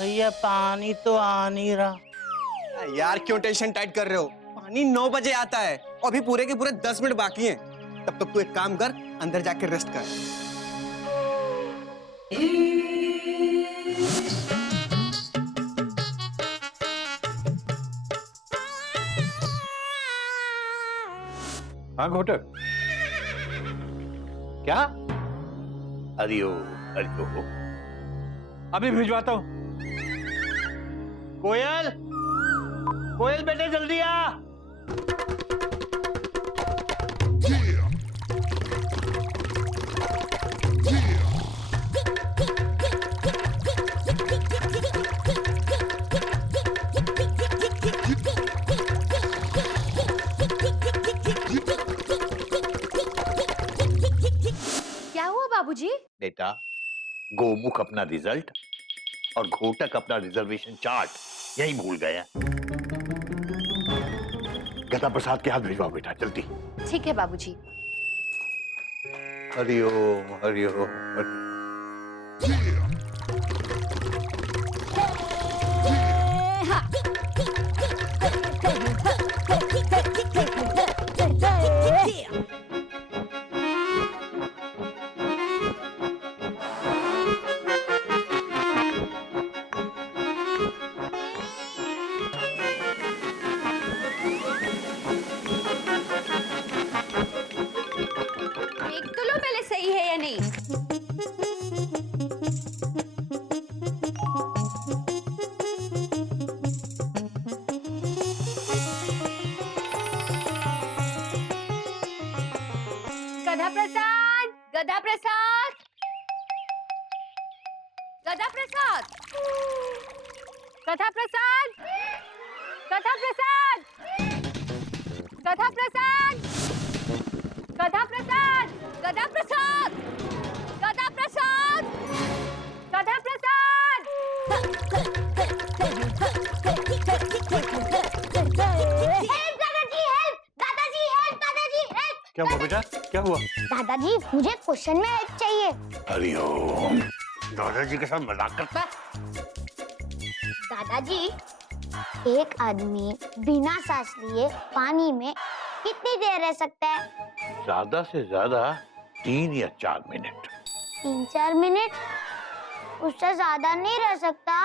भैया पानी तो आ नहीं रहा। यार क्यों टेंशन टाइट कर रहे हो? पानी 9 बजे आता है और अभी पूरे के पूरे 10 मिनट बाकी हैं। तब तक तू एक काम कर, अंदर जाके रेस्ट कर। हाँ घोटक, क्या? हरिओ हरिओ, अभी भिजवाता हूं। कोयल, कोयल बेटे जल्दी आ। क्या हुआ बाबूजी? बेटा, गोमुख अपना रिजल्ट और घोटक अपना रिजर्वेशन चार्ट यही भूल गया। गदा प्रसाद के हाथ भिजवाओ बेटा, जल्दी। ठीक है बाबूजी। हरिओम हरिओम देख तो लो पहले सही है या नहीं। गधा प्रसाद, गधा प्रसाद, गधा प्रसाद, गधा प्रसाद, गधा प्रसाद, गधा प्रसाद, गधा प्रसाद, गधा प्रसाद, गधा प्रसाद, गधा प्रसाद। हेल्प दादाजी, हेल्प दादाजी, हेल्प दादाजी, हेल्प। क्या हुआ बेटा, क्या हुआ? दादाजी मुझे क्वेश्चन में हेल्प चाहिए। हरिओम, दादाजी के साथ मजाक करता? दादाजी, एक आदमी बिना सांस लिए पानी में कितनी देर रह सकता है? ज्यादा से ज्यादा 3 या 4 मिनट। 3-4 मिनट? उससे ज्यादा नहीं रह सकता,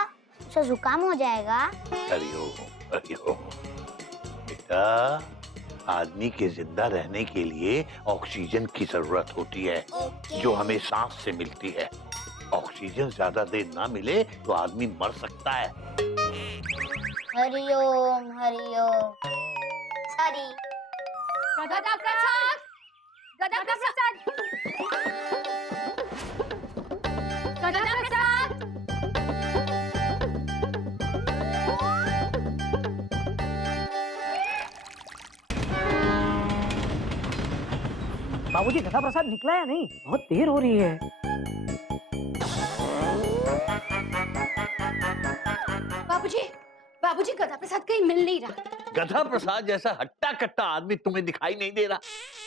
उससे जुकाम हो जाएगा। हरिओम हरिओम। बेटा, आदमी के जिंदा रहने के लिए ऑक्सीजन की जरूरत होती है, जो हमें सांस से मिलती है। ऑक्सीजन ज्यादा देर ना मिले तो आदमी मर सकता है। हरिओम हरिओम। सॉरी। गधा प्रसाद, गधा प्रसाद, गधा प्रसाद। बाबूजी गधा प्रसाद निकला या नहीं? बहुत देर हो रही है। बाबूजी, बाबूजी गधा प्रसाद कहीं मिल नहीं रहा। गधा प्रसाद जैसा हट्टा कट्टा आदमी तुम्हें दिखाई नहीं दे रहा?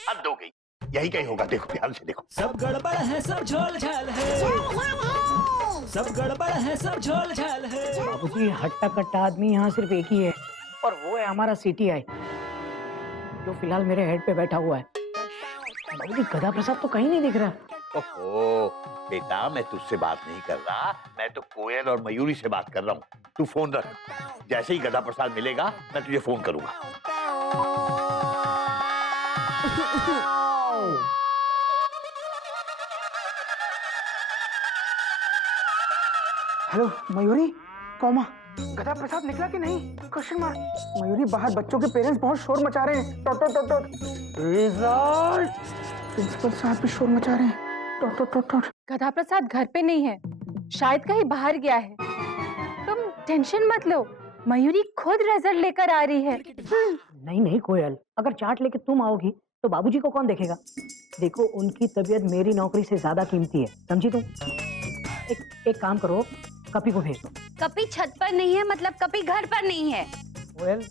हद हो गई, यही कहीं होगा। देखो ध्यान से देखो। सब गड़बड़ है, सब झोल झाल है, सब गड़बड़ है, सब झोल झाल है। बाबूजी हट्टा कट्टा आदमी यहाँ सिर्फ एक ही है, और वो है हमारा CTI, जो फिलहाल मेरे हेड पे बैठा हुआ है। बाबूजी गधा प्रसाद तो कहीं नहीं दिख रहा। ओहो बेटा, मैं तुझसे बात नहीं कर रहा, मैं तो कोयल और मयूरी से बात कर रहा हूँ। तू फोन रख, जैसे ही गधा प्रसाद मिलेगा मैं तुझे फोन करूंगा। हेलो मयूरी, कौमा गधा प्रसाद निकला कि नहीं? Question mark. मयूरी, बाहर बच्चों के पेरेंट्स बहुत शोर मचा रहे हैं। टोट टोट टोट टोट। रिजल्ट। प्रिंसिपल साहब भी शोर मचा रहे हैं। टोट टोट टोट टोट। गधा प्रसाद घर पे नहीं है, शायद कहीं बाहर गया है। तुम टेंशन मत लो, मयूरी खुद रिजल्ट लेकर आ रही है। नहीं नहीं कोयल, अगर चार्ट लेके तुम आओगी तो बाबूजी को कौन देखेगा? देखो, उनकी तबीयत मेरी नौकरी से ज्यादा कीमती है, समझी तुम? एक काम करो, कपी को भेज दो। कपी छत पर नहीं है, मतलब कपी घर पर नहीं है। कोयल,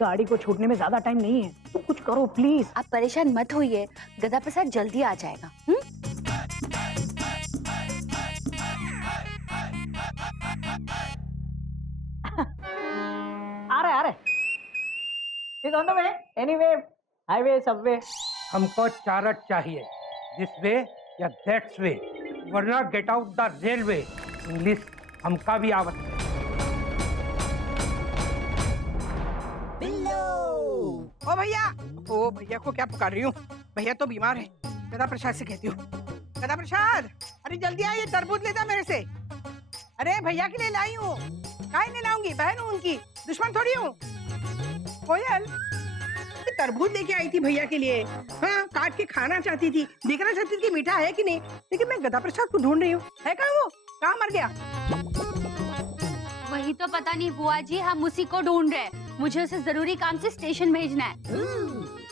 गाड़ी को छूटने में ज्यादा टाइम नहीं है, तुम कुछ करो प्लीज। आप परेशान मत होइए, गधा प्रसाद जल्दी आ जाएगा। She's on the way. Anyway, highway, subway. हमको चारट चाहिए, दिस वे या दैट्स वे, वरना get out the railway. English हमका भी आवत है। ओ भैया को क्या पुकार रही हूँ? भैया तो बीमार है। गदा प्रसाद से कहती हूँ, गदा प्रसाद, अरे जल्दी आ, ये तरबूज ले जा मेरे से। अरे भैया के लिए लाई हूँ। काहे नहीं लाऊंगी, बहन हूँ उनकी, दुश्मन थोड़ी हूँ। कोयल, ये तरबूज लेके आई थी भैया के लिए। हाँ, काट के खाना चाहती थी, देखना चाहती थी कि मीठा है कि नहीं, लेकिन मैं गदा प्रसाद को ढूंढ रही हूँ। है कहाँ वो? कहाँ मर गया? वही तो पता नहीं बुआ जी, हम उसी को ढूंढ रहे हैं। मुझे उसे जरूरी काम से स्टेशन भेजना है।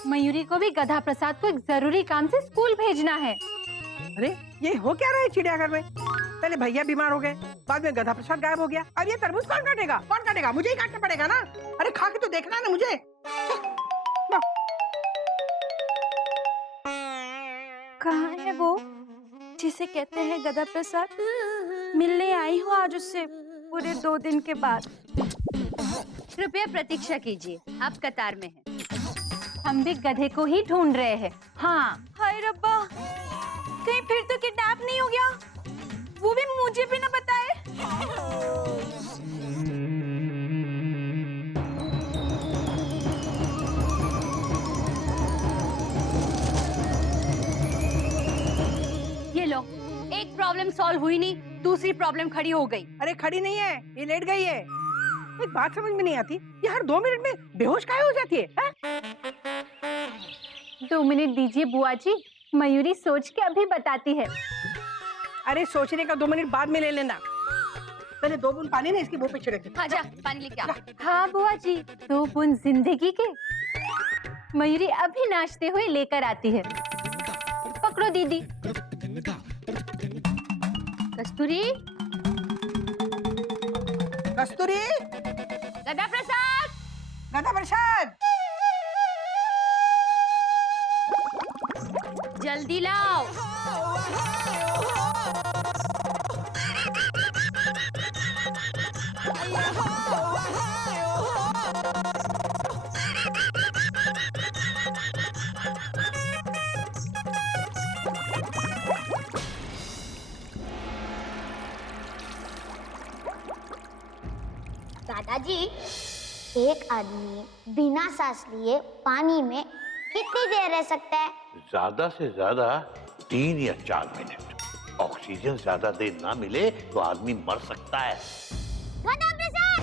मयूरी को भी गधा प्रसाद को एक जरूरी काम से स्कूल भेजना है। अरे ये हो क्या रहा है चिड़ियाघर में? पहले भैया बीमार हो गए, बाद में गधा प्रसाद गायब हो गया। अब ये तरबूज कौन काटेगा? कौन काटेगा? मुझे ही काटना पड़ेगा ना। अरे खा के तो देखना ना मुझे। कहाँ है वो जिसे कहते हैं गधा प्रसाद? मिलने आई हूँ आज उससे पूरे 2 दिन के बाद। कृपया प्रतीक्षा कीजिए, आप कतार में हैं। हम भी गधे को ही ढूंढ रहे हैं। हाँ। हाय रब्बा, कहीं फिर तो किडनैप नहीं हो गया? वो भी मुझे भी ना बताए। ये लो, एक प्रॉब्लम सॉल्व हुई नहीं, दूसरी प्रॉब्लम खड़ी हो गई। अरे खड़ी नहीं है, ये लेट गई है। एक बात समझ में नहीं आती, ये हर 2 मिनट में बेहोश काहे हो जाती है? 2 मिनट दीजिए बुआ जी, मयूरी सोच के अभी बताती है। अरे सोचने का 2 मिनट बाद में ले लेना। पहले 2 बूंद पानी ना इसके मुंह पे छिड़क। हाँ जा, पानी लेके आ। हाँ बुआ जी, 2 बूंद जिंदगी के। मयूरी अभी नाचते हुए लेकर आती है। पकड़ो दीदी। कस्तूरी, कस्तूरी, गदा प्रसाद, गदा प्रसाद, जल्दी लाओ। दादाजी, एक आदमी बिना सांस लिए पानी में कितनी देर रह सकता है? ज्यादा से ज्यादा 3 या 4 मिनट। ऑक्सीजन ज्यादा देर ना मिले तो आदमी मर सकता है। गधा प्रसाद!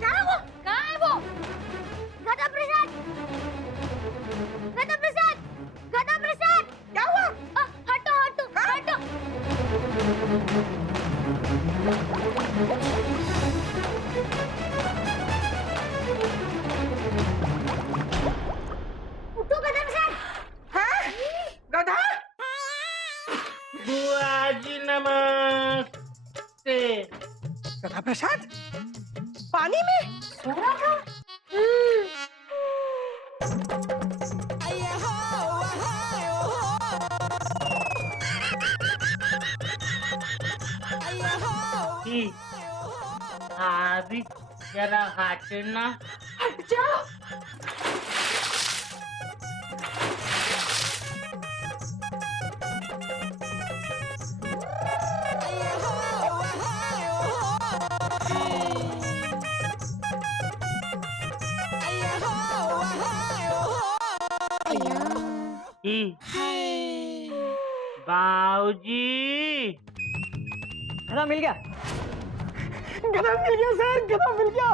कहाँ है वो? कहाँ है वो? गधा प्रसाद! गधा प्रसाद! गधा प्रसाद! क्या हुआ? हटो हटो हटो! उठो गधा प्रसाद! हाँ? गधा? बुआ जी नमस्ते। गधा प्रसाद पानी में सो रहा था? अभी जरा हटना। हट जाओ। बाऊजी, गधा मिल गया। गधा मिल गया सर, गधा मिल गया।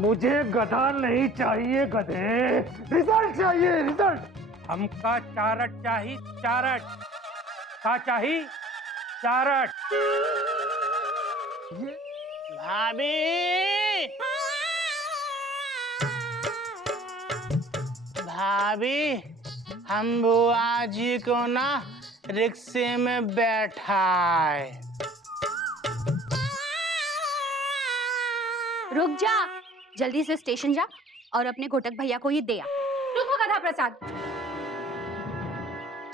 मुझे गधा नहीं चाहिए गधे, रिजल्ट चाहिए, रिजल्ट। हमका चारट चाहिए, चारट। का चाहिए? चारट। भाभी, भाभी, हम बुआ जी को ना रिक्शे में बैठाए। रुक जा, जल्दी से स्टेशन जा और अपने घोटक भैया को ये दे आ। रुको गधा प्रसाद,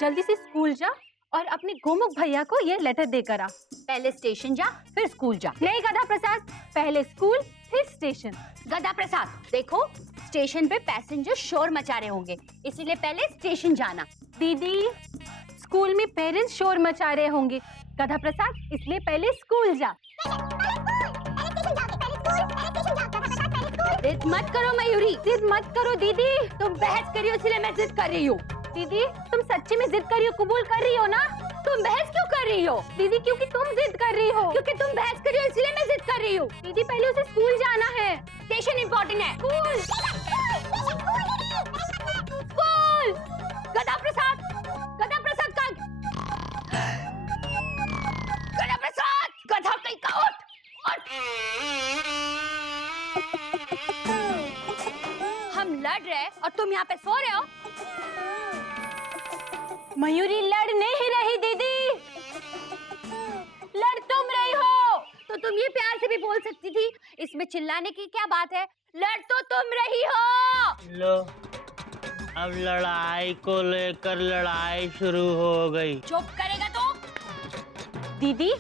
जल्दी से स्कूल जा और अपने गोमुख भैया को ये लेटर देकर आ। पहले स्टेशन जा फिर स्कूल जा। नहीं गधा प्रसाद, पहले स्कूल फिर स्टेशन। गधा प्रसाद देखो, स्टेशन पे पैसेंजर शोर मचा रहे होंगे, इसीलिए पहले स्टेशन जाना। दीदी स्कूल में पेरेंट्स शोर मचा रहे होंगे, गधा प्रसाद इसलिए पहले स्कूल जा। जिद मत करो मयूरी, जिद मत करो दीदी। तुम बहस करी हो इसलिए मैं जिद कर रही हूँ। दीदी तुम सच्ची में जिद कर रही हो, कबूल कर रही हो ना? तुम बहस क्यों कर रही हो? दीदी क्योंकि तुम जिद कर रही हो। क्योंकि तुम बहस कर रही हो इसलिए मैं जिद कर रही हूँ। दीदी पहले उसे स्कूल जाना है। स्टेशन इम्पोर्टेंट है। School school. गधा प्रसाद का गधा प्रसाद, गधा कहीं का उठ। हम लड़ रहे और तुम यहाँ पे सो रहे हो। मयूरी लड़ नहीं रही दीदी, लड़ तुम रही हो। तो तुम ये प्यार से भी बोल सकती थी, इसमें चिल्लाने की क्या बात है? लड़ तो तुम रही हो। लो, अब लड़ाई को लेकर लड़ाई शुरू हो गई। चुप करेगा तो? दीदी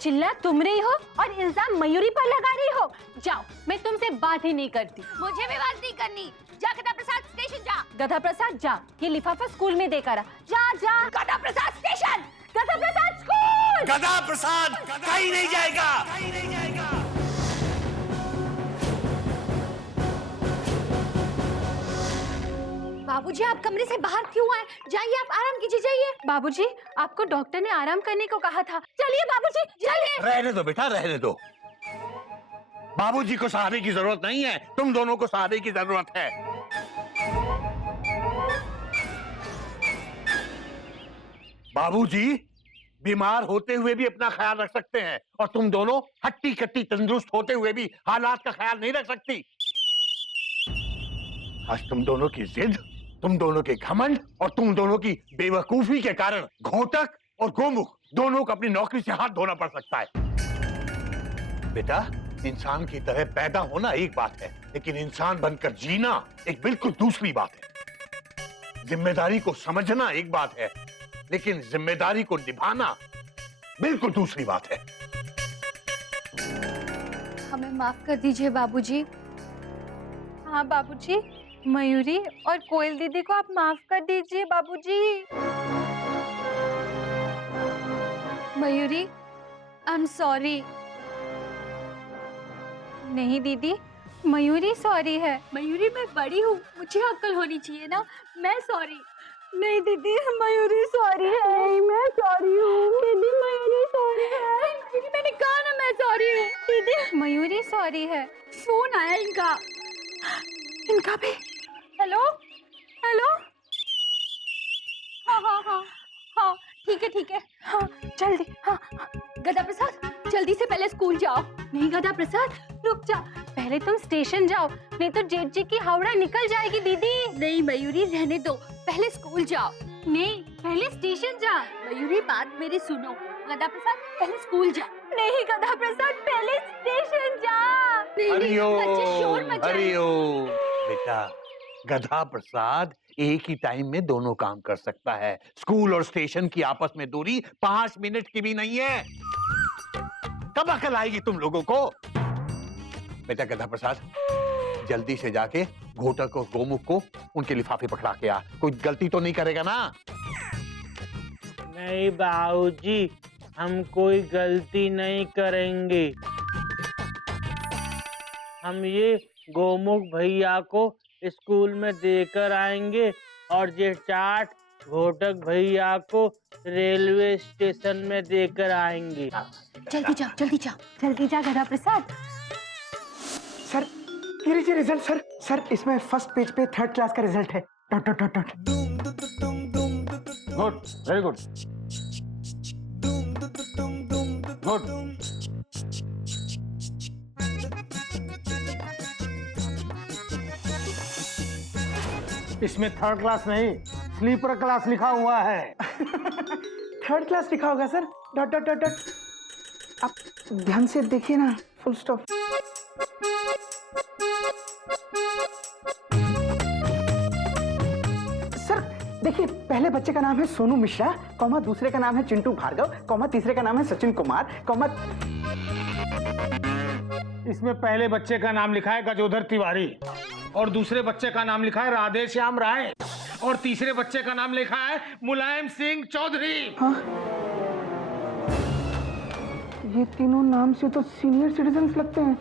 चिल्ला तुम रही हो और इल्जाम मयूरी पर लगा रही हो। जाओ, मैं तुमसे बात ही नहीं करती। मुझे भी बात नहीं करनी। जा गधा प्रसाद स्टेशन जा। गधा प्रसाद जा, ये लिफाफा स्कूल में देकर आ। जा जा। गधा प्रसाद स्टेशन। गधा प्रसाद स्कूल। गधा प्रसाद कहीं नहीं जाएगा। बाबूजी आप कमरे से बाहर क्यों आए? जाइए, आप आराम कीजिए, जाइए। बाबूजी आपको डॉक्टर ने आराम करने को कहा था। चलिए बाबूजी चलिए। रहने दो बेटा, रहने दो। बाबूजी को सहारे की जरूरत नहीं है, तुम दोनों को सहारे की जरूरत है। बाबूजी बीमार होते हुए भी अपना ख्याल रख सकते हैं और तुम दोनों हट्टी कट्टी तंदुरुस्त होते हुए भी हालात का ख्याल नहीं रख सकती। आज तुम दोनों की जिद, तुम दोनों के घमंड और तुम दोनों की बेवकूफी के कारण घोटक और गोमुख दोनों को अपनी नौकरी से हाथ धोना पड़ सकता है। बेटा, इंसान की तरह पैदा होना एक बात है, लेकिन इंसान बनकर जीना एक बिल्कुल दूसरी बात है। जिम्मेदारी को समझना एक बात है, लेकिन जिम्मेदारी को निभाना बिल्कुल दूसरी बात है। हमें माफ कर दीजिए बाबूजी। हाँ बाबूजी, मयूरी और कोयल दीदी को आप माफ कर दीजिए बाबूजी। Mayuri, I am sorry. नहीं दीदी, मयूरी सॉरी है। मयूरी मैं बड़ी हूँ, मुझे अक्ल होनी चाहिए ना। मैं सॉरी। नहीं दीदी, मयूरी सॉरी है। नहीं मैं सॉरी हूँ। दीदी मयूरी सॉरी है। दीदी मैंने कहा ना मैं सॉरी हूँ। दीदी मयूरी सॉरी है। फोन आया इनका। इनका भी। Hello hello. हाँ हाँ हाँ हाँ, ठीक है। हाँ जल्दी। हाँ गधा प्रसाद जल्दी से पहले स्कूल जाओ। नहीं गधा प्रसाद रुक जा, पहले तुम स्टेशन जाओ, नहीं तो जेठ जी की हावड़ा निकल जाएगी। दीदी नहीं मयूरी, रहने दो, पहले स्कूल जाओ। नहीं पहले स्टेशन जा। मयूरी बात मेरी सुनो, गधा प्रसाद पहले स्कूल जा। नहीं गधा प्रसाद पहले स्टेशन जा। बच्चे शोर मचा रहे हैं। बेटा, गधा प्रसाद एक ही टाइम में दोनों काम कर सकता है। स्कूल और स्टेशन की आपस में दूरी 5 मिनट की भी नहीं है। कब अकल आएगी तुम लोगों को? बेटा गधा प्रसाद, जल्दी से जाके घोटक और गोमुख को उनके लिफाफे पकड़ा के आ। कोई गलती तो नहीं करेगा ना? नहीं बाबूजी, हम कोई गलती नहीं करेंगे। हम ये गोमुख भैया को स्कूल में देकर आएंगे और ये चाट घोटक भैया को रेलवे स्टेशन में देकर आएंगे। जल्दी जा गधा प्रसाद। सर ये लीजिए रिजल्ट। सर इसमें फर्स्ट पेज पे 3rd क्लास का रिजल्ट है। Dot dot dot dot. Good, very good, good. इसमें 3rd क्लास नहीं, स्लीपर क्लास लिखा हुआ है। 3rd क्लास लिखा होगा sir. Dot dot dot dot. आप ध्यान से देखिए ना, फुल स्टॉप। सर देखिए, पहले बच्चे का नाम है सोनू मिश्रा, कॉमा दूसरे का नाम है चिंटू भार्गव, कॉमा तीसरे का नाम है सचिन कुमार, कॉमा। इसमें पहले बच्चे का नाम लिखा है गजोधर तिवारी और दूसरे बच्चे का नाम लिखा है राधे श्याम राय और तीसरे बच्चे का नाम लिखा है मुलायम सिंह चौधरी। हाँ? ये तीनों नाम से तो सीनियर सिटीजन्स लगते हैं।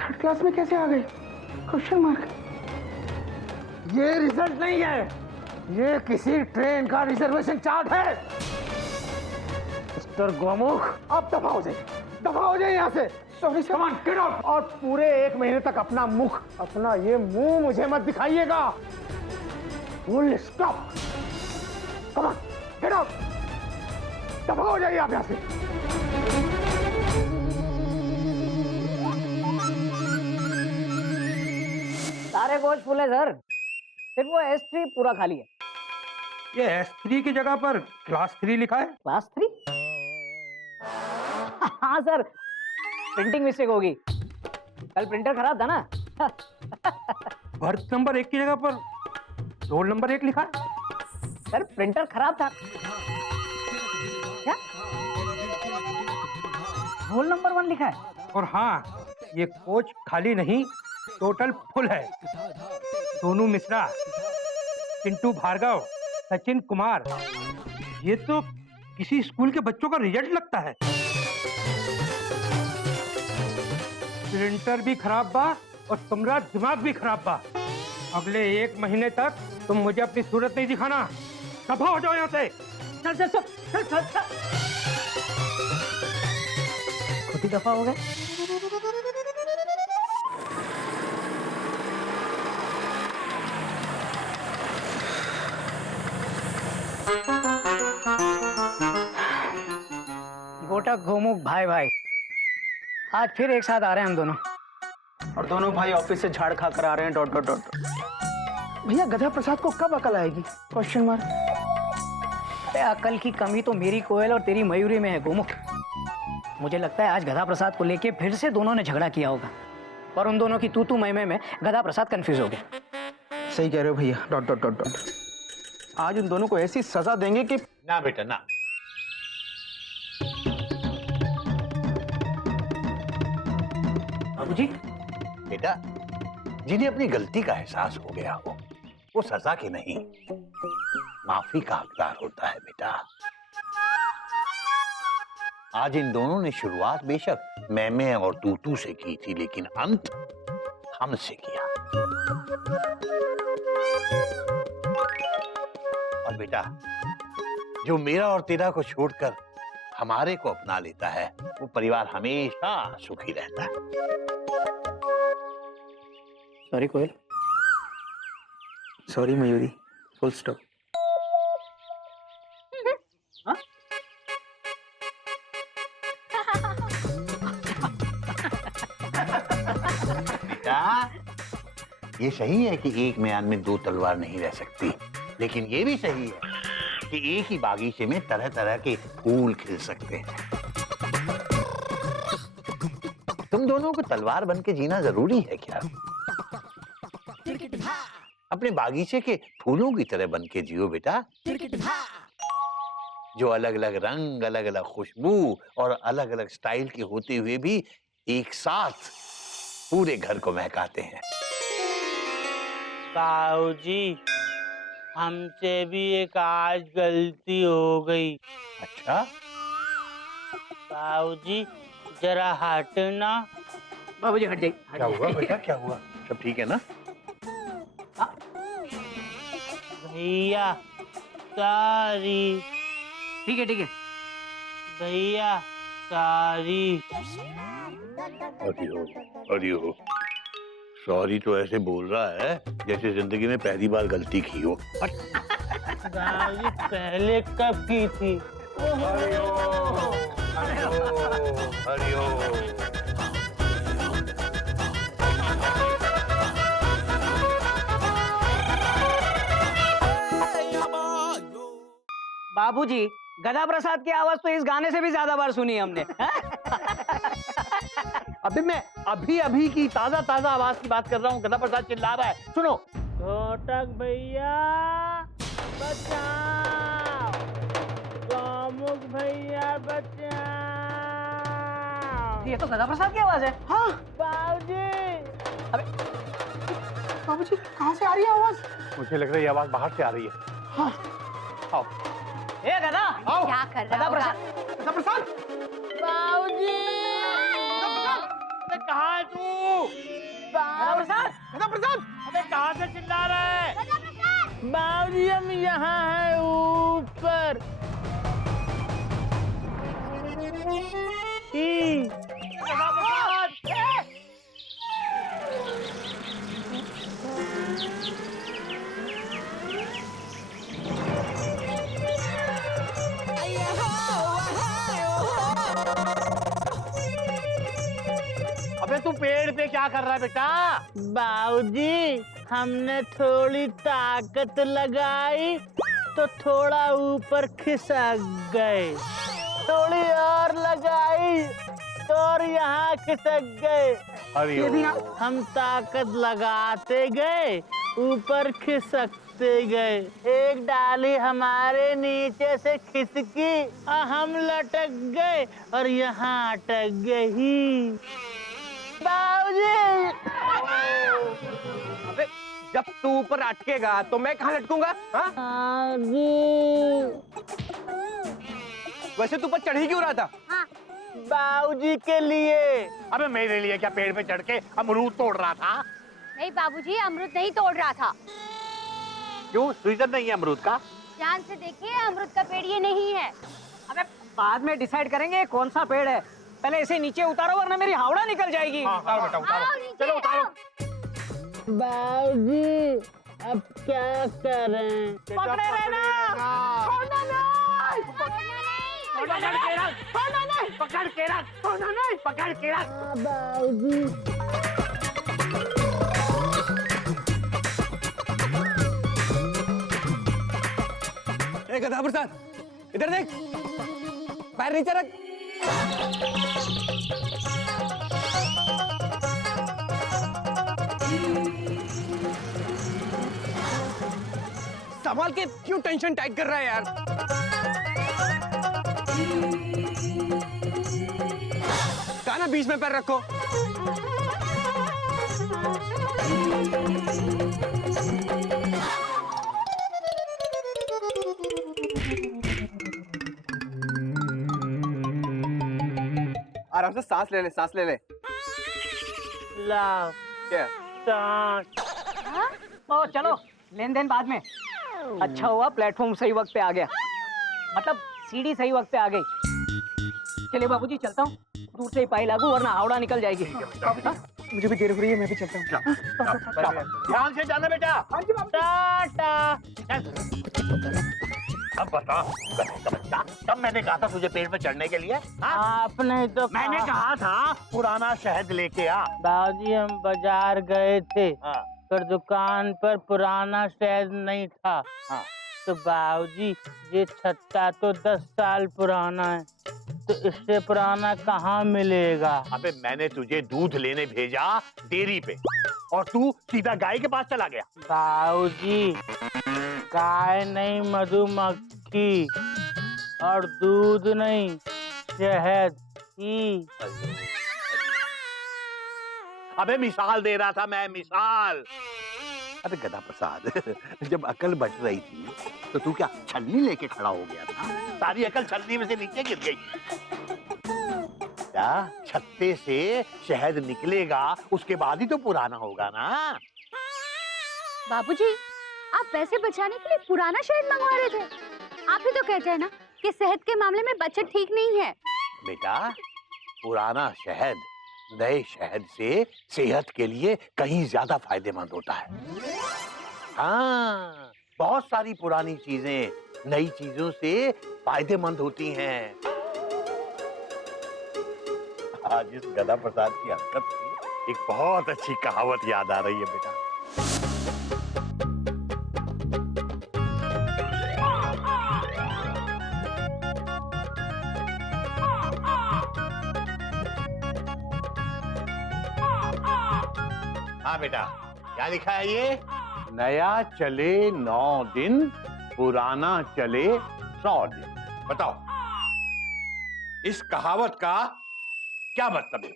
थर्ड क्लास में कैसे आ गए? Question mark. ये रिजल्ट नहीं है, ये किसी ट्रेन का रिजर्वेशन चार्ट है। मिस्टर गोमुख, अब दफा हो जाए यहाँ से। Sorry sir. Come on, get out. और पूरे 1 महीने तक अपना ये मुंह मुझे मत दिखाइएगा। Full stop. Come on, get out. दफा हो जाइए आप यहाँ से। सारे कोच फुल है सर, सिर्फ वो S3 पूरा खाली है। ये S3 की जगह पर क्लास 3 लिखा है। क्लास 3? हाँ सर, प्रिंटिंग मिस्टेक होगी, कल प्रिंटर खराब था ना। बर्थ नंबर 1 की जगह पर रोल नंबर 1 लिखा है। सर प्रिंटर खराब था। क्या? रोल नंबर 1 लिखा है। और हाँ, ये कोच खाली नहीं, टोटल फुल है। सोनू मिश्रा, चिंटू भार्गव, सचिन कुमार, ये तो किसी स्कूल के बच्चों का रिजल्ट लगता है। प्रिंटर भी खराब बा और तुम्हारा दिमाग भी खराब बा। अगले 1 महीने तक तुम मुझे अपनी सूरत नहीं दिखाना। दफा हो जाओ यहाँ से। सर खुद ही दफा हो गए। गोटक गोमुख भाई आज फिर एक साथ आ रहे हैं हम दोनों। और दोनों भाई ऑफिस से झाड़ खा कर आ रहे हैं। Dot dot dot. भैया, गधा प्रसाद को कब अकल आएगी? Question mark. अरे अकल की कमी तो मेरी कोयल और तेरी मयूरी में है गोमुख। मुझे लगता है आज गधा प्रसाद को लेके फिर से दोनों ने झगड़ा किया होगा और उन दोनों की तू मैं में गधा प्रसाद कंफ्यूज हो गया। सही कह रहे हो भैया। Dot dot dot dot. आज उन दोनों को ऐसी सजा देंगे कि ना बेटा ना। बाबूजी, बेटा, जिन्हें अपनी गलती का एहसास हो गया हो, वो सजा के नहीं, माफी का हकदार होता है बेटा। आज इन दोनों ने शुरुआत बेशक मैं और तू से की थी, लेकिन अंत हमसे किया। और बेटा, जो मेरा और तेरा को छोड़कर हमारे को अपना लेता है, वो परिवार हमेशा सुखी रहता है। Sorry Koyal. Sorry Mayuri. Full stop. बेटा, ये सही है कि एक म्यान में 2 तलवार नहीं रह सकती, लेकिन ये भी सही है कि एक ही बागीचे में तरह तरह के फूल खिल सकते हैं। तुम दोनों को तलवार बन के जीना जरूरी है क्या? अपने बागीचे के फूलों की तरह बन के जियो बेटा, जो अलग अलग रंग, अलग अलग खुशबू और अलग अलग स्टाइल के होते हुए भी एक साथ पूरे घर को महकाते हैं। बाबूजी, हमसे भी एक आज गलती हो गई। अच्छा? बाबूजी, जरा हटना। बाबूजी हट जाइए। क्या हुआ बेटा, क्या हुआ? सब ठीक है ना? भैया सॉरी। ठीक है भैया सॉरी। अरे हो, सॉरी तो ऐसे बोल रहा है जैसे जिंदगी में पहली बार गलती की हो। बाबूजी, पहले कब की थी? हरिओ। बाबूजी, गधा प्रसाद की आवाज तो इस गाने से भी ज्यादा बार सुनी हमने। अभी मैं अभी की ताजा आवाज की बात कर रहा हूँ। गधा प्रसाद चिल्ला रहा है, सुनो। घोटक भैया, बचाओ, गौमुख भैया बचाओ। ये तो गधा प्रसाद की आवाज है। हाँ बाबूजी, बाबूजी कहाँ से आ रही है आवाज? मुझे लग रहा है ये आवाज बाहर से आ रही है। हाँ आओ। ए गधा, आओ। क्या कर रहा गधा होगा? प्रसाद। गधा प्रसाद, बाबूजी, अबे कहाँ है तू? गधा प्रसाद, गधा प्रसाद, अबे कहाँ से चिल्ला रहा है? बाबूजी हम यहाँ हैं ऊपर। गधा प्रसाद, अबे तू पेड़ पे क्या कर रहा है बेटा? बाबूजी हमने थोड़ी ताकत लगाई तो थोड़ा ऊपर खिसक गए, थोड़ी और लगाई तो और यहाँ खिसक गए। अरे हम ताकत लगाते गए, ऊपर खिसकते गए। एक डाली हमारे नीचे से खिसकी और हम लटक गए और यहाँ अटक गई। बाबूजी, अबे जब तू ऊपर अटकेगा तो मैं कहाँ लटकूंगा? हाँ? वैसे तू ऊपर चढ़ ही क्यों रहा था? बाबूजी के लिए। अबे मेरे लिए क्या पेड़ पे चढ़ के अमरूद तोड़ रहा था? नहीं बाबूजी, अमरूद नहीं तोड़ रहा था। क्यों, सीजन नहीं है अमरूद का? ध्यान से देखिए, अमरूद का पेड़ ये नहीं है। अबे बाद में डिसाइड करेंगे कौन सा पेड़ है। पहले इसे नीचे उतारो वरना मेरी हावड़ा निकल जाएगी। हाँ, उतारो बेटा, उतारो। आओ नीचे, चलो उतारो। बाबूजी अब क्या करें? पकड़े रहना। छोड़ना नहीं। पकड़ के रख, पकड़ के रख, पकड़ के रख। बाबूजी, ए गधा प्रसाद, इधर देख, पैर नीचे रख। संभाल के क्यों टेंशन टाइट कर रहा है यार? कहा ना बीच में पैर रखो। आराम से सांस ले ले, सांस ले ले। लाओ क्या? सांस। ओ चलो लेन देन बाद में। अच्छा हुआ प्लेटफॉर्म सही वक्त पे आ गया, मतलब सीढ़ी सही वक्त पे आ गई। चलिए बाबूजी चलता हूँ, दूर से ही पाई लागू वरना हावड़ा निकल जाएगी। मुझे भी देर हो रही है, मैं भी चलता हूँ। ध्यान से जाना बेटा। टाटा। अब बता, बच्चा, तब मैंने कहा था तुझे पेड़ पे चढ़ने के लिए। हाँ? आपने तो मैंने कहा था पुराना शहद लेके आ। बाबूजी हम बाजार गए थे, हाँ। पर दुकान पर पुराना शहद नहीं था। हाँ। तो बाबूजी ये छत्ता तो 10 साल पुराना है, तो इससे पुराना कहाँ मिलेगा? अबे मैंने तुझे दूध लेने भेजा डेयरी पे और तू सीधा गाय के पास चला गया। बाबूजी गाय नहीं, मधुमक्खी, और दूध नहीं, शहद ही। अबे मिसाल दे रहा था मैं, मिसाल। अबे गधा प्रसाद, जब अकल बच रही थी तो तू क्या छलनी लेके खड़ा हो गया था? सारी अकल छलनी में से नीचे गिर गई। क्या छत्ते से शहद निकलेगा उसके बाद ही तो पुराना होगा ना? बाबूजी आप पैसे बचाने के लिए पुराना शहद मंगवा रहे थे। आप ही तो कहते हैं ना कि सेहत के मामले में बचत ठीक नहीं है। बेटा पुराना शहद नए शहद से सेहत के लिए कहीं ज्यादा फायदेमंद होता है। हाँ, बहुत सारी पुरानी चीजें नई चीजों से फायदेमंद होती हैं। आज इस गधा प्रसाद की हरकत से एक बहुत अच्छी कहावत याद आ रही है बेटा। हाँ बेटा, क्या लिखा है ये? नया चले 9 दिन, पुराना चले 100 दिन। बताओ इस कहावत का क्या मतलब है?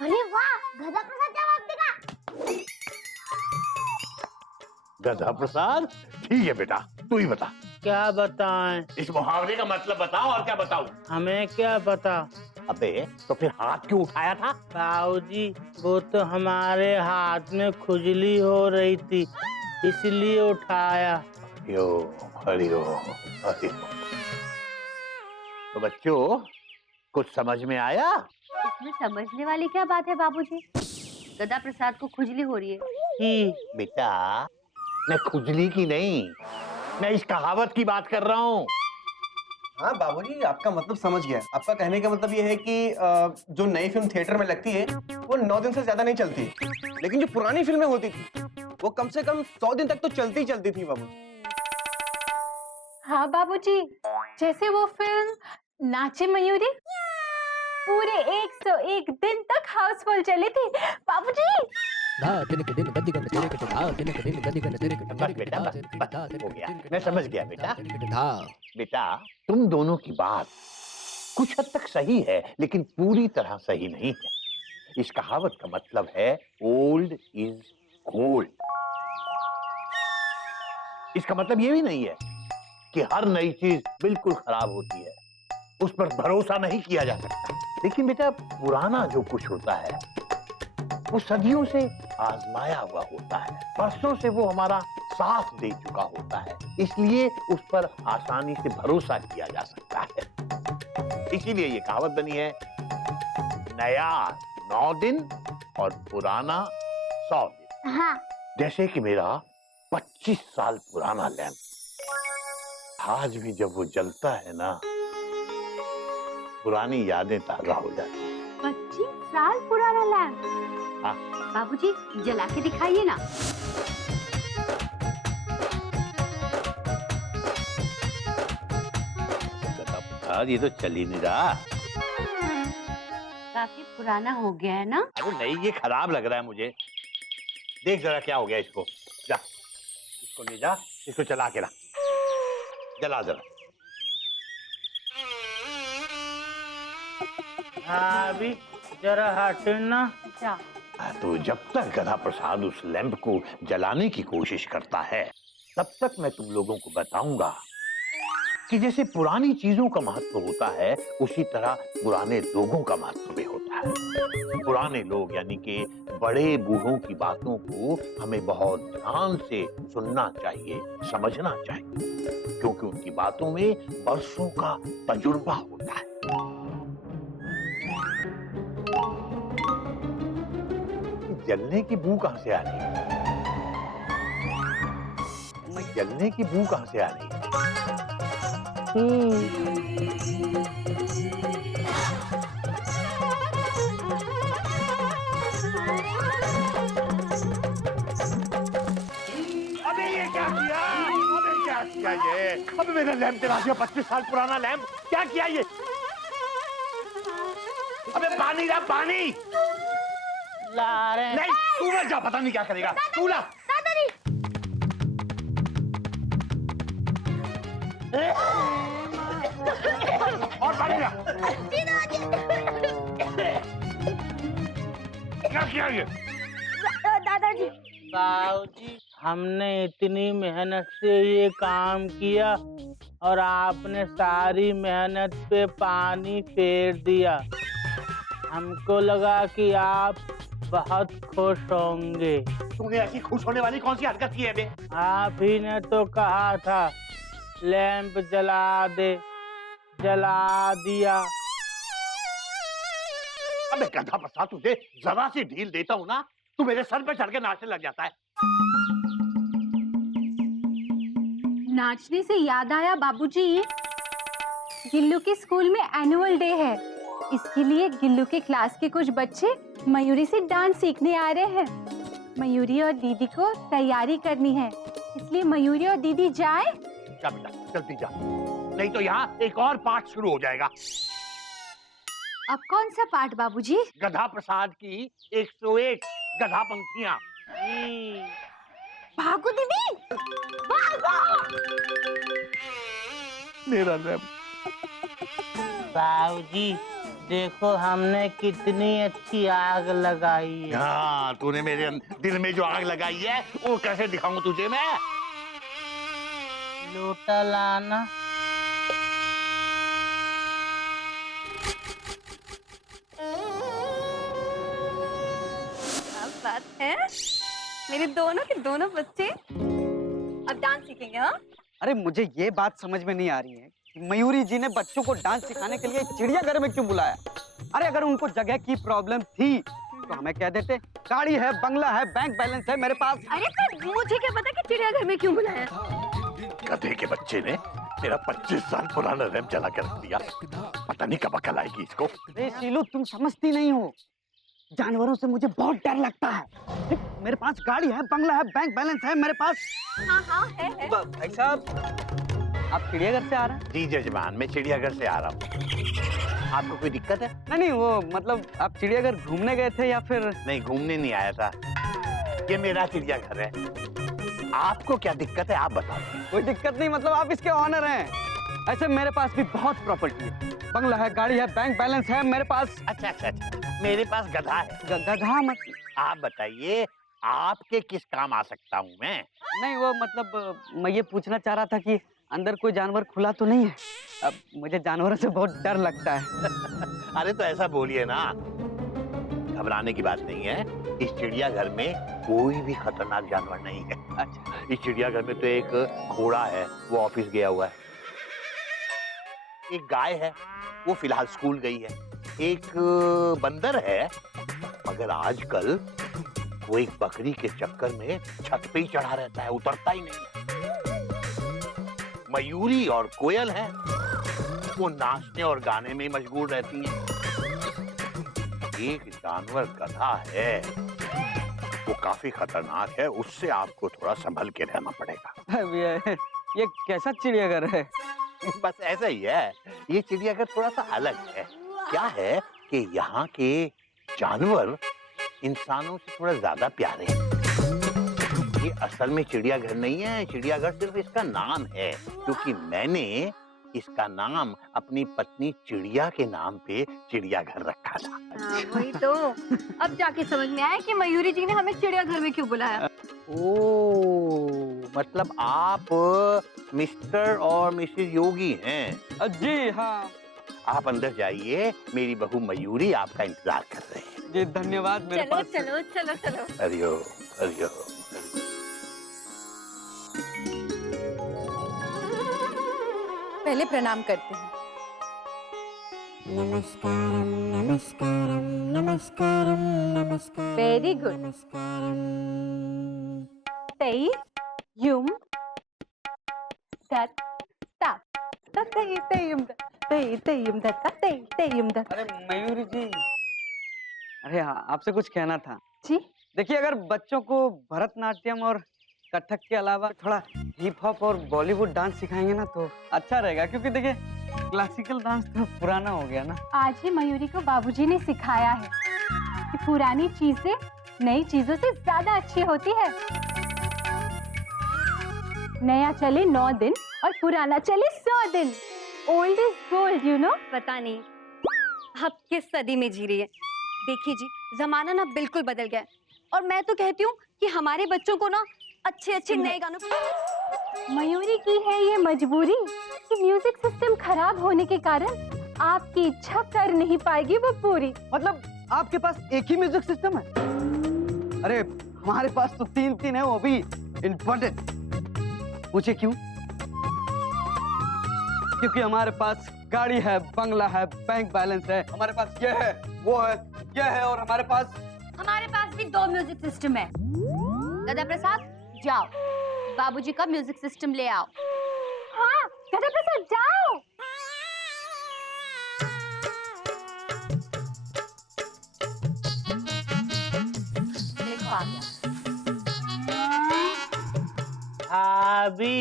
अरे वाह, गधा प्रसाद जवाब देगा। गधा प्रसाद, ठीक है बेटा, तू ही बता। क्या बताएं? इस मुहावरे का मतलब बताओ और क्या बताऊं? हमें क्या पता। अबे तो फिर हाथ क्यों उठाया था? बाबूजी, वो तो हमारे हाथ में खुजली हो रही थी, इसलिए उठाया। हरिओम। तो बच्चों, कुछ समझ में आया? इसमें समझने वाली क्या बात है बाबूजी? गधा प्रसाद को खुजली हो रही है। बेटा, मैं खुजली की नहीं, मैं इस कहावत की बात कर रहा हूँ। हाँ बाबूजी, आपका मतलब समझ गया। आपका कहने का मतलब ये है कि जो नई फिल्म थिएटर में लगती है वो 9 दिन से ज्यादा नहीं चलती, लेकिन जो पुरानी फिल्में होती थी वो कम से कम 100 दिन तक तो चलती ही चलती थी बाबूजी। हाँ बाबूजी, जैसे वो फिल्म नाचे मयूरी, पूरे 101 दिन तक हाउसफुल चली थी बाबूजी। बस बेटा, बस हो गया, मैं समझ गया बेटा। बेटा, तुम दोनों की बात कुछ हद तक सही है, लेकिन पूरी तरह सही नहीं है। इस कहावत का मतलब है ओल्ड इज गोल्ड। इसका मतलब ये भी नहीं है कि हर नई चीज बिल्कुल खराब होती है, उस पर भरोसा नहीं किया जा सकता। लेकिन बेटा, पुराना जो कुछ होता है वो सदियों से आजमाया हुआ होता है, बरसों से वो हमारा साथ दे चुका होता है, इसलिए उस पर आसानी से भरोसा किया जा सकता है। इसीलिए ये कहावत बनी है, नया 9 दिन और पुराना 100 दिन। हाँ। जैसे कि मेरा 25 साल पुराना लैंप आज भी जब वो जलता है ना, पुरानी यादें ताजा हो जाती हैं। 25 साल पुराना लैंप? हाँ। बाबूजी, जला के दिखाइए ना। ये तो चल ही नहीं रहा। काफी पुराना हो गया है ना? अरे नहीं, ये खराब लग रहा है मुझे। देख जरा क्या हो गया इसको। जा, इसको ले जा, इसको चला के ला, जला जरा। हाँ, अभी जरा हटना। अच्छा। तो जब तक गधा प्रसाद उस लैंप को जलाने की कोशिश करता है, तब तक मैं तुम लोगों को बताऊंगा कि जैसे पुरानी चीजों का महत्व होता है, उसी तरह पुराने लोगों का महत्व भी होता है। पुराने लोग यानी कि बड़े बूढ़ों की बातों को हमें बहुत ध्यान से सुनना चाहिए, समझना चाहिए, क्योंकि उनकी बातों में बरसों का तजुर्बा होता है। जलने की बू कहां से आ रही है? जलने की बू कहां से आ रही है? अबे ये क्या किया? अबे क्या किया ये? अबे मेरा लैंप जला दिया, 25 साल पुराना लैंप। क्या किया ये? अबे पानी ला, पानी ला रहे। नहीं, तू मत जा, पता नहीं क्या करेगा। तू ला। और पानी ला। क्या किया ये? दादाजी। बाबूजी, हमने इतनी मेहनत से ये काम किया और आपने सारी मेहनत पे पानी फेर दिया। हमको लगा कि आप बहुत खुश होंगे। तूने ऐसी खुश होने वाली कौन सी हरकत की है बे? आप ही ने तो कहा था लैंप जला दे, जला दिया। अबे गधा प्रसाद, तुझे जरा सी ढील देता हूँ ना, तू मेरे सर पे चढ़ के नाचने लग जाता है। नाचने से याद आया बाबूजी, गिल्लू के स्कूल में एनुअल डे है, इसके लिए गिल्लू के क्लास के कुछ बच्चे मयूरी से डांस सीखने आ रहे हैं। मयूरी और दीदी को तैयारी करनी है, इसलिए मयूरी और दीदी जाए। जा बेटा, जल्दी जा, नहीं तो यहाँ एक और पाठ शुरू हो जाएगा। अब कौन सा पाठ बाबूजी? गधा प्रसाद की 101 गधा पंक्तियाँ। भागो दीदी, भागो। मेरा रैम। बाबूजी देखो हमने कितनी अच्छी आग लगाई है। हाँ, तूने मेरे दिल में जो आग लगाई है वो कैसे दिखाऊं तुझे मैं? लोटा लाना। क्या बात है, मेरे दोनों के दोनों बच्चे अब डांस सीखेंगे। हाँ, अरे मुझे ये बात समझ में नहीं आ रही है कि मयूरी जी ने बच्चों को डांस सिखाने के लिए चिड़ियाघर में क्यों बुलाया। अरे अगर उनको जगह की प्रॉब्लम थी तो हमें कह देते, गाड़ी है, बंगला है, बैंक बैलेंस है मेरे पास। अरे पर मुझे क्या पता कि चिड़ियाघर में क्यों बुलाया। गधे के बच्चे ने मेरा 25 साल पुराना रैम जला कर रख दिया। पता नहीं कब अकल आएगी इसको। अरे शीलू तुम समझती नहीं हो, जानवरों से मुझे बहुत डर लगता है। मेरे पास गाड़ी है, बंगला है, बैंक बैलेंस है मेरे पास। हाँ है। भाई साहब आप चिड़ियाघर से आ रहे हैं? जी जजमान, मैं चिड़ियाघर से आ रहा हूँ। आपको कोई दिक्कत है? नहीं वो मतलब आप चिड़ियाघर घूमने गए थे या फिर? नहीं, घूमने नहीं आया था। ये मेरा चिड़ियाघर है। आपको क्या दिक्कत है आप बताओ। कोई दिक्कत नहीं, मतलब आप इसके ऑनर हैं। ऐसे मेरे पास भी बहुत प्रॉपर्टी है, बंगला है, गाड़ी है, बैंक बैलेंस है मेरे पास। अच्छा, मेरे पास गधा है। गधा मतलब? आप बताइए आपके किस काम आ सकता हूँ मैं? नहीं वो मतलब मैं ये पूछना चाह रहा था कि अंदर कोई जानवर खुला तो नहीं है? अब मुझे जानवरों से बहुत डर लगता है। अरे तो ऐसा बोलिए ना, घबराने की बात नहीं है। इस चिड़ियाघर में कोई भी खतरनाक जानवर नहीं है। अच्छा, इस चिड़ियाघर में तो एक घोड़ा है, वो ऑफिस गया हुआ है। एक गाय है, वो फिलहाल स्कूल गई है। एक बंदर है, मगर आजकल वो एक बकरी के चक्कर में छत पे ही चढ़ा रहता है, उतरता ही नहीं। मयूरी और कोयल है, वो नाचने और गाने में ही मशगूल रहती हैं। एक जानवर गधा है, वो काफी खतरनाक है, उससे आपको थोड़ा संभल के रहना पड़ेगा। ये कैसा चिड़ियाघर है? बस ऐसा ही है। ये चिड़ियाघर थोड़ा सा अलग है। क्या है कि यहाँ के जानवर इंसानों से थोड़ा ज्यादा प्यारे हैं। ये असल में चिड़ियाघर नहीं है, चिड़ियाघर सिर्फ इसका नाम है, क्योंकि मैंने इसका नाम अपनी पत्नी चिड़िया के नाम पे चिड़ियाघर रखा था। वही तो अब जाके समझ में आया कि मयूरी जी ने हमें चिड़ियाघर में क्यों बुलाया। ओह, मतलब आप मिस्टर और मिसेस योगी हैं? जी हाँ। आप अंदर जाइए, मेरी बहू मयूरी आपका इंतजार कर रहे हैं। जी धन्यवाद। मेरे चलो पास चलो चलो चलो। हरिओ हरिओ। पहले प्रणाम करते हैं। नमस्कारम नमस्कारम नमस्कारम नमस्कारम। Very good. नमस्कारम। तई युम दत ता तई तयुम तई तयुम दत तई तयुम दत। अरे मयूरी जी, अरे हाँ आपसे कुछ कहना था। जी देखिए, अगर बच्चों को भरतनाट्यम और कथक के अलावा थोड़ा हिप हॉप और बॉलीवुड डांस सिखाएंगे ना तो अच्छा रहेगा, क्योंकि देखिए क्लासिकल डांस तो पुराना हो गया ना। आज ही मयूरी को बाबूजी ने सिखाया है कि पुरानी चीजें नई चीजों से ज्यादा अच्छी होती है। नया चले 9 दिन और पुराना चले 100 दिन। Old is gold, you know. पता नहीं आप किस सदी में जी रही है। देखिए जी, जमाना ना बिल्कुल बदल गया है। और मैं तो कहती हूँ कि हमारे बच्चों को ना अच्छे अच्छे नए गानों। मयूरी की है ये मजबूरी कि म्यूजिक सिस्टम खराब होने के कारण आपकी इच्छा कर नहीं पाएगी वो पूरी। मतलब आपके पास एक ही म्यूजिक सिस्टम है? अरे हमारे पास तो 3 है, वो भी इम्पोर्टेंट। पूछे क्यों? क्योंकि हमारे पास गाड़ी है, बंगला है, बैंक बैलेंस है, हमारे पास ये है, वो है, ये है, और हमारे पास भी 2 म्यूजिक सिस्टम है। गदा प्रसाद जाओ, बाबूजी का म्यूजिक सिस्टम ले आओ। हाँ गदा प्रसाद जाओ। देखो आ गया। भाभी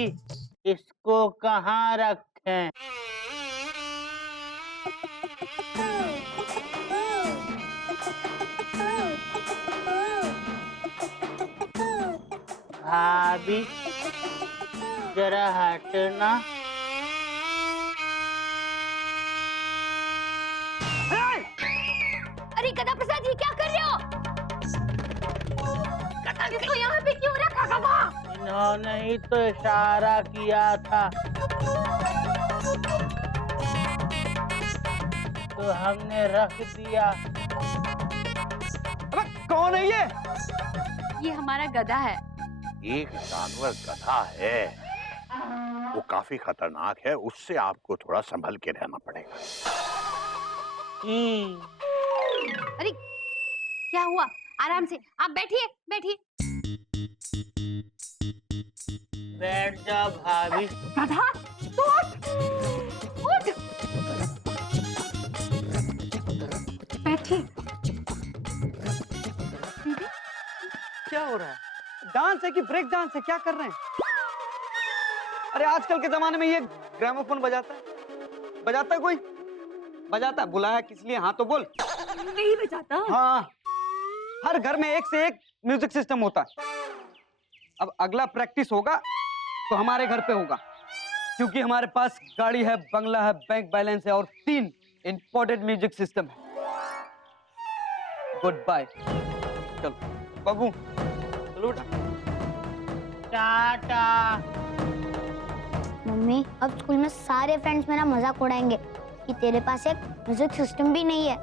इसको कहाँ रखें? भाभी जरा हटना। अरे गधा प्रसाद ये क्या कर रहे हो? इसको यहाँ पे क्यों रखा गधा? इन्होंने ही तो इशारा किया था तो हमने रख दिया। अबे कौन है ये हमारा गधा है। एक जानवर गधा है, वो काफी खतरनाक है, उससे आपको थोड़ा संभल के रहना पड़ेगा। अरे क्या हुआ? आराम से आप बैठिए बैठिए। बैठ जा भाभी। गधा तू उठ उठ बैठिए। क्या हो रहा है? डांस है कि ब्रेक डांस है? क्या कर रहे हैं? अरे आजकल के जमाने में ये ग्रामोफोन बजाता है? बजाता है कोई? बजाता है? बुलाया किस लिए? हाँ तो बोल। नहीं बजाता। हाँ, हर घर में एक से एक म्यूजिक सिस्टम होता है। अब अगला प्रैक्टिस होगा तो हमारे घर पे होगा, क्योंकि हमारे पास गाड़ी है, बंगला है, बैंक बैलेंस है और 3 इंपोर्टेड म्यूजिक सिस्टम है। Good bye. चलो बाबू, चलो बेटा। टाटा। मम्मी अब स्कूल में सारे फ्रेंड्स मेरा मजाक उड़ाएंगे कि तेरे पास एक म्यूजिक सिस्टम भी नहीं है।